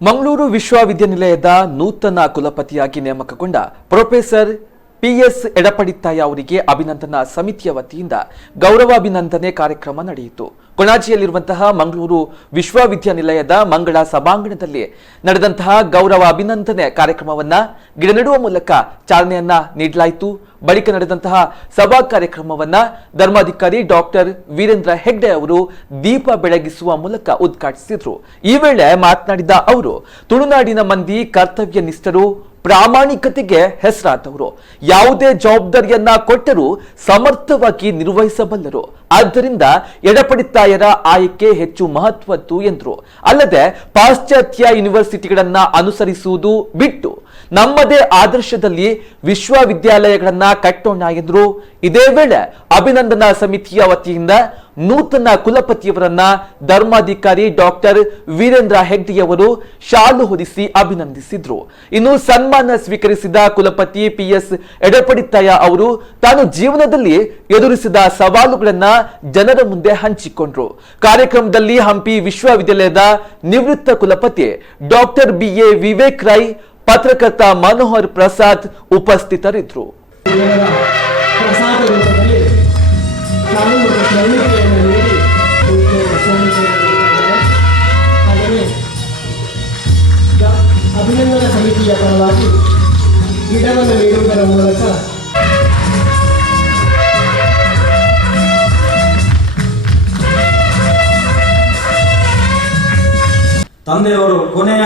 ಮಂಗಳೂರು ವಿಶ್ವವಿದ್ಯಾನಿಲಯದ ನೂತನ ಕುಲಪತಿಯಾಗಿ ನೇಮಕಗೊಂಡ ಪ್ರೊಫೆಸರ್ ಪಿಎಸ್ ಎಡಪಡಿತ್ತಾಯ ಅವರಿಗೆ ಅಭಿನಂದನಾ ಸಮಿತಿಯ ವತಿಯಿಂದ ಗೌರವಾಭಿನಂದನೆ ಕಾರ್ಯಕ್ರಮ ನಡೆಯಿತು. ಕೊಣಾಜಿಯಲ್ಲಿರುವಂತಹ ಮಂಗಳೂರು ವಿಶ್ವವಿದ್ಯಾನಿಲಯದ ಮಂಗಳ ಸಭಾಂಗಣದಲ್ಲಿ ನಡೆದಂತಹ ಗೌರವ ಅಭಿನಂದನೆ ಕಾರ್ಯಕ್ರಮವನ್ನ ಗಿಡ ನೆಡುವ ಮೂಲಕ ಚಾಲನೆಯನ್ನ ನೀಡಲಾಯಿತು. ಬಳಿಕ ನಡೆದಂತಹ ಸಭಾ ಕಾರ್ಯಕ್ರಮವನ್ನ ಧರ್ಮಾಧಿಕಾರಿ ಡಾಕ್ಟರ್ ವೀರೇಂದ್ರ ಹೆಗ್ಡೆ ಅವರು ದೀಪ ಬೆಳಗಿಸುವ ಮೂಲಕ ಉದ್ಘಾಟಿಸಿದ್ರು. ಈ ವೇಳೆ ಮಾತನಾಡಿದ ಅವರು, ತುಳುನಾಡಿನ ಮಂದಿ ಕರ್ತವ್ಯ ನಿಷ್ಠರು, ಪ್ರಾಮಾಣಿಕತೆಗೆ ಹೆಸರಾದವರು, ಯಾವುದೇ ಜವಾಬ್ದಾರಿಯನ್ನ ಕೊಟ್ಟರೂ ಸಮರ್ಥವಾಗಿ ನಿರ್ವಹಿಸಬಲ್ಲರು. ಆದ್ದರಿಂದ ಎಡಪಡಿತ್ತಾಯರ ಆಯ್ಕೆ ಹೆಚ್ಚು ಮಹತ್ವದ್ದು ಎಂದರು. ಅಲ್ಲದೆ ಪಾಶ್ಚಾತ್ಯ ಯೂನಿವರ್ಸಿಟಿಗಳನ್ನ ಅನುಸರಿಸುವುದು ಬಿಟ್ಟು ನಮ್ಮದೇ ಆದರ್ಶದಲ್ಲಿ ವಿಶ್ವವಿದ್ಯಾಲಯಗಳನ್ನ ಕಟ್ಟೋಣ ಎಂದರು. ಇದೇ ವೇಳೆ ಅಭಿನಂದನಾ ಸಮಿತಿಯ ವತಿಯಿಂದ ನೂತನ ಕುಲಪತಿಯವರನ್ನ ಧರ್ಮಾಧಿಕಾರಿ ಡಾಕ್ಟರ್ ವೀರೇಂದ್ರ ಹೆಗ್ಡೆಯವರು ಶಾಲು ಹೊದಿಸಿ ಅಭಿನಂದಿಸಿದ್ರು. ಇನ್ನು ಸನ್ಮಾನ ಸ್ವೀಕರಿಸಿದ ಕುಲಪತಿ ಪಿಎಸ್ ಎಡಪಡಿತ್ತಾಯ ಅವರು ತಾನು ಜೀವನದಲ್ಲಿ ಎದುರಿಸಿದ ಸವಾಲುಗಳನ್ನ ಜನರ ಮುಂದೆ ಹಂಚಿಕೊಂಡ್ರು. ಕಾರ್ಯಕ್ರಮದಲ್ಲಿ ಹಂಪಿ ವಿಶ್ವವಿದ್ಯಾಲಯದ ನಿವೃತ್ತ ಕುಲಪತಿ ಡಾಕ್ಟರ್ ಬಿಎ ವಿವೇಕ್ ರೈ, ಪತ್ರಕರ್ತ ಮನೋಹರ್ ಪ್ರಸಾದ್ ಉಪಸ್ಥಿತರಿದ್ದರು. ಅಭಿನಂದನಾ ಸಮಿತಿಯ ಪರವಾಗಿ ಗಿಡವನ್ನು ನೀಡುವುದರ ಮೂಲಕ ತಂದೆಯವರು ಕೊನೆಯ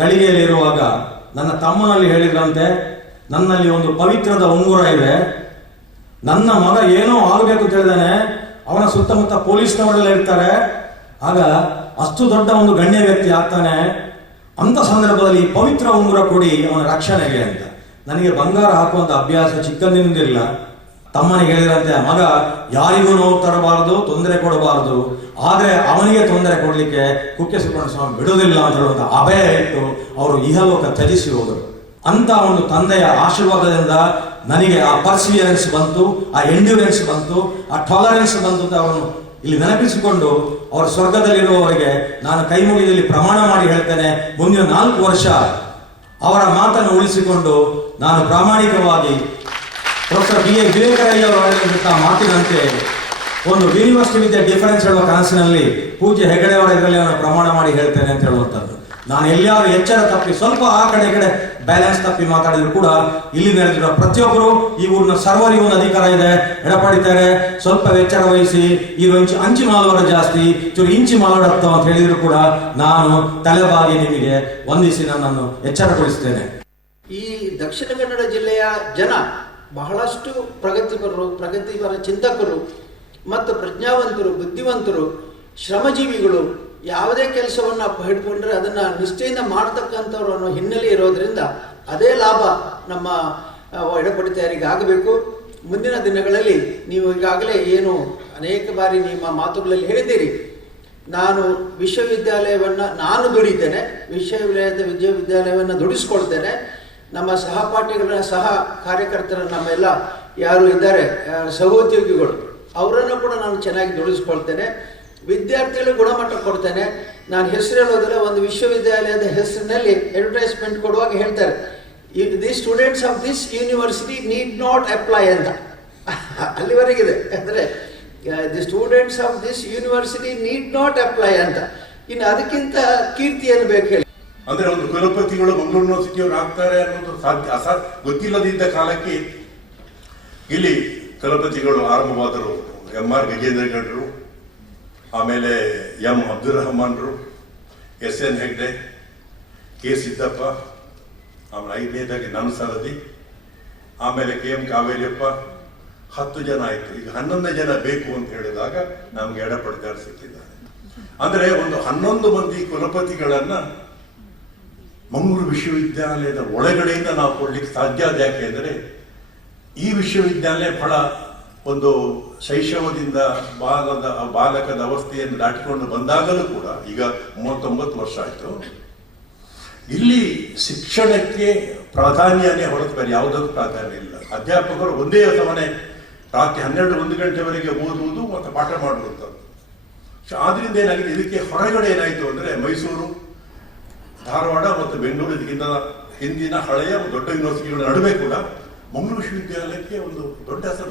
ಗಳಿಗೆಯಲ್ಲಿರುವಾಗ ನನ್ನ ತಮ್ಮನಲ್ಲಿ ಹೇಳಿದ್ರಂತೆ, ನನ್ನಲ್ಲಿ ಒಂದು ಪವಿತ್ರದ ಉಂಗುರ ಇದೆ, ನನ್ನ ಮಗ ಏನೋ ಆಗಬೇಕು ಅಂತ ಹೇಳಿದಾನೆ, ಅವನ ಸುತ್ತಮುತ್ತ ಪೊಲೀಸ್ನವರೆಲ್ಲ ಇರ್ತಾರೆ, ಆಗ ಅಷ್ಟು ದೊಡ್ಡ ಒಂದು ಗಣ್ಯ ವ್ಯಕ್ತಿ ಆಗ್ತಾನೆ, ಅಂತ ಸಂದರ್ಭದಲ್ಲಿ ಪವಿತ್ರ ಉಂಗುರ ಕೊಡಿ ಅವನ ರಕ್ಷಣೆಗೆ ಅಂತ. ನನಗೆ ಬಂಗಾರ ಹಾಕುವಂತ ಅಭ್ಯಾಸ ಚಿಕ್ಕಂದಿನಿಂದಿಲ್ಲ. ತಮ್ಮನಿಗೆ ಹೇಳಿದಂತೆ, ಮಗ ಯಾರಿಗೂ ನೋವು ತರಬಾರದು, ತೊಂದರೆ ಕೊಡಬಾರದು, ಆದ್ರೆ ಅವನಿಗೆ ತೊಂದರೆ ಕೊಡ್ಲಿಕ್ಕೆ ಕುಕ್ಕೆ ಸುಬ್ರಹ್ಮಣ್ಯ ಸ್ವಾಮಿ ಬಿಡುವುದಿಲ್ಲ ಅಂತ ಹೇಳುವಂತ ಅಭಯ ಇಟ್ಟು ಅವರು ಇಹಲೋಕ ತ್ಯಜಿಸಿ ಹೋದರು. ಅಂತ ಒಂದು ತಂದೆಯ ಆಶೀರ್ವಾದದಿಂದ ನನಗೆ ಆ ಪರ್ಸಿವಿಯರೆನ್ಸ್ ಬಂತು, ಆ ಎಂಡ್ಯೂರೆನ್ಸ್ ಬಂತು, ಆ ಟಾಲರೆನ್ಸ್ ಬಂತು ಅಂತ ಅವನು ಇಲ್ಲಿ ನೆನಪಿಸಿಕೊಂಡು ಅವರ ಸ್ವರ್ಗದಲ್ಲಿರುವವರಿಗೆ ನಾನು ಕೈ ಮುಗಿದಲ್ಲಿ ಪ್ರಮಾಣ ಮಾಡಿ ಹೇಳ್ತೇನೆ, ಮುಂದಿನ 4 ವರ್ಷ ಅವರ ಮಾತನ್ನು ಉಳಿಸಿಕೊಂಡು ನಾನು ಪ್ರಾಮಾಣಿಕವಾಗಿ ಪ್ರೊಫೆಸರ್ ಬಿ ಎ ವಿವೇಕರಯ್ಯ ಅವರ ಮಾತಿನಂತೆ ಒಂದು ಯೂನಿವರ್ಸಿಟಿ ವಿದ್ಯೆ ಡಿಫರೆನ್ಸ್ ಹೇಳುವ ಕನಸಿನಲ್ಲಿ ಪೂಜ್ಯ ಹೆಗಡೆ ಅವರ ಇದರಲ್ಲಿ ಅವನು ಪ್ರಮಾಣ ಮಾಡಿ ಹೇಳ್ತೇನೆ ಅಂತ ಹೇಳುವಂಥದ್ದು. ನಾನು ಎಲ್ಲಾರು ಎಚ್ಚರ ತಪ್ಪಿ ಸ್ವಲ್ಪ ಆ ಕಡೆ ಈ ಕಡೆ ಬ್ಯಾಲೆನ್ಸ್ ತಪ್ಪಿ ಮಾತಾಡಿದ್ರು ಕೂಡ ಇಲ್ಲಿ ನಡೆದಿರೋ ಪ್ರತಿಯೊಬ್ಬರು ಈ ಊರಿನ ಸರ್ವರಿಗೂ ಒಂದು ಅಧಿಕಾರ ಇದೆ, ಎಡಪಡಿತಾರೆ, ಸ್ವಲ್ಪ ಎಚ್ಚರ ವಹಿಸಿ, ಈಗ ಅಂಚಿ ಮಾಲೋಡ ಜಾಸ್ತಿ, ಚೂರು ಇಂಚಿ ಮಾಲೋಡತ್ತ ಅಂತ ಹೇಳಿದ್ರು ಕೂಡ ನಾನು ತಲೆಬಾಗಿ ನಿಮಗೆ ವಂದಿಸಿ ನನ್ನನ್ನು ಎಚ್ಚರಗೊಳಿಸ್ತೇನೆ. ಈ ದಕ್ಷಿಣ ಕನ್ನಡ ಜಿಲ್ಲೆಯ ಜನ ಬಹಳಷ್ಟು ಪ್ರಗತಿಪರ ಚಿಂತಕರು ಮತ್ತು ಪ್ರಜ್ಞಾವಂತರು, ಬುದ್ಧಿವಂತರು, ಶ್ರಮಜೀವಿಗಳು, ಯಾವುದೇ ಕೆಲಸವನ್ನು ಹಿಡ್ಕೊಂಡ್ರೆ ಅದನ್ನು ನಿಷ್ಠೆಯಿಂದ ಮಾಡ್ತಕ್ಕಂಥವ್ರು ಅನ್ನೋ ಹಿನ್ನೆಲೆ ಇರೋದ್ರಿಂದ ಅದೇ ಲಾಭ ನಮ್ಮ ಎಡಪಡಿತಾಯರಿಗೆ ಆಗಬೇಕು. ಮುಂದಿನ ದಿನಗಳಲ್ಲಿ ನೀವು ಈಗಾಗಲೇ ಏನು ಅನೇಕ ಬಾರಿ ನಿಮ್ಮ ಮಾತುಗಳಲ್ಲಿ ಹೇಳಿದ್ದೀರಿ, ನಾನು ವಿಶ್ವವಿದ್ಯಾಲಯವನ್ನು ನಾನು ದುಡಿತೇನೆ, ವಿಶ್ವವಿದ್ಯಾಲಯವನ್ನು ದುಡಿಸ್ಕೊಳ್ತೇನೆ, ನಮ್ಮ ಸಹಪಾಠಿಗಳ ಸಹ ಕಾರ್ಯಕರ್ತರ ನಮ್ಮೆಲ್ಲ ಯಾರು ಇದ್ದಾರೆ ಸಹೋದ್ಯೋಗಿಗಳು ಅವರನ್ನು ಕೂಡ ನಾನು ಚೆನ್ನಾಗಿ ದುಡಿಸ್ಕೊಳ್ತೇನೆ, ವಿದ್ಯಾರ್ಥಿಗಳಿಗೆ ಗುಣಮಟ್ಟ ಕೊಡ್ತೇನೆ. ನಾನು ಹೆಸರು ಹೇಳೋದಿಲ್ಲ, ಒಂದು ವಿಶ್ವವಿದ್ಯಾಲಯದ ಹೆಸರಿನಲ್ಲಿ ಅಡ್ವರ್ಟೈಸ್ಮೆಂಟ್ ಕೊಡುವಾಗ ಹೇಳ್ತಾರೆ, the students of this university need not apply ಅಂತ ಅಲ್ಲಿವರೆಗಿದೆ. ಅಂದರೆ the students of this university need not apply ಅಂತ. ಇನ್ನು ಅದಕ್ಕಿಂತ ಕೀರ್ತಿಯನ್ನು ಬೇಕು ಹೇಳಿ. ಅಂದ್ರೆ ಒಂದು ಕುಲಪತಿಗಳು ಮಂಗಳೂರು ಯೂನಿವರ್ಸಿಟಿಯವರು ಆಗ್ತಾರೆ ಅನ್ನೋದು ಗೊತ್ತಿಲ್ಲದಿದ್ದ ಕಾಲಕ್ಕೆ ಇಲ್ಲಿ ಕುಲಪತಿಗಳು ಆರಂಭವಾದರು. ಎಂ.ಆರ್. ಗಜೇಂದ್ರಗೌಡರು, ಆಮೇಲೆ ಎಂ. ಅಬ್ದುಲ್ ರಹಮಾನ್ರು, ಎಸ್.ಎನ್. ಹೆಗ್ಡೆ, ಕೆ. ಸಿದ್ದಪ್ಪ, ಆಮೇಲೆ 5ನೇದಾಗಿ ನನ್ನ ಸಾರಥಿ, ಆಮೇಲೆ ಕೆ.ಎಂ. ಕಾವೇರಿಯಪ್ಪ, 10 ಜನ ಆಯ್ತು. ಈಗ 11 ಜನ ಬೇಕು ಅಂತ ಹೇಳಿದಾಗ ನಮ್ಗೆ ಎಡಪಡಿತಾರ ಸಿಕ್ಕಿದ್ದಾರೆ. ಅಂದ್ರೆ ಒಂದು 11 ಮಂದಿ ಕುಲಪತಿಗಳನ್ನ ಮಂಗಳೂರು ವಿಶ್ವವಿದ್ಯಾಲಯದ ಒಳಗಡೆಯಿಂದ ನಾವು ಕೊಡ್ಲಿಕ್ಕೆ ಸಾಧ್ಯ ಆದ. ಯಾಕೆ ಅಂದರೆ ಈ ವಿಶ್ವವಿದ್ಯಾಲಯ ಬಹಳ ಒಂದು ಶೈಶವದಿಂದ ಬಾಲಕದ ಅವಸ್ಥೆಯನ್ನು ದಾಟಿಕೊಂಡು ಬಂದಾಗಲೂ ಕೂಡ ಈಗ 39 ವರ್ಷ ಆಯ್ತು. ಇಲ್ಲಿ ಶಿಕ್ಷಣಕ್ಕೆ ಪ್ರಾಧಾನ್ಯನೇ ಹೊರತು ಬೇರೆ ಯಾವುದಕ್ಕೂ ಪ್ರಾಧಾನ್ಯ ಇಲ್ಲ. ಅಧ್ಯಾಪಕರು ಒಂದೇ ಸಮನೆ ರಾತ್ರಿ 12-1 ಗಂಟೆವರೆಗೆ ಓದುವುದು ಮತ್ತು ಪಾಠ ಮಾಡುವಂಥದ್ದು. ಆದ್ರಿಂದ ಏನಾಗಿದೆ, ಇದಕ್ಕೆ ಹೊರಗಡೆ ಏನಾಯ್ತು ಅಂದ್ರೆ ಮೈಸೂರು, ಧಾರವಾಡ ಮತ್ತು ಬೆಂಗಳೂರು ಇದಕ್ಕಿಂತ ಹಿಂದಿನ ಹಳೆಯ ದೊಡ್ಡ ಯೂನಿವರ್ಸಿಟಿಗಳ ನಡುವೆ ಕೂಡ ಮಂಗಳೂರು ವಿಶ್ವವಿದ್ಯಾಲಯಕ್ಕೆ ಒಂದು ದೊಡ್ಡ ಹೆಸರು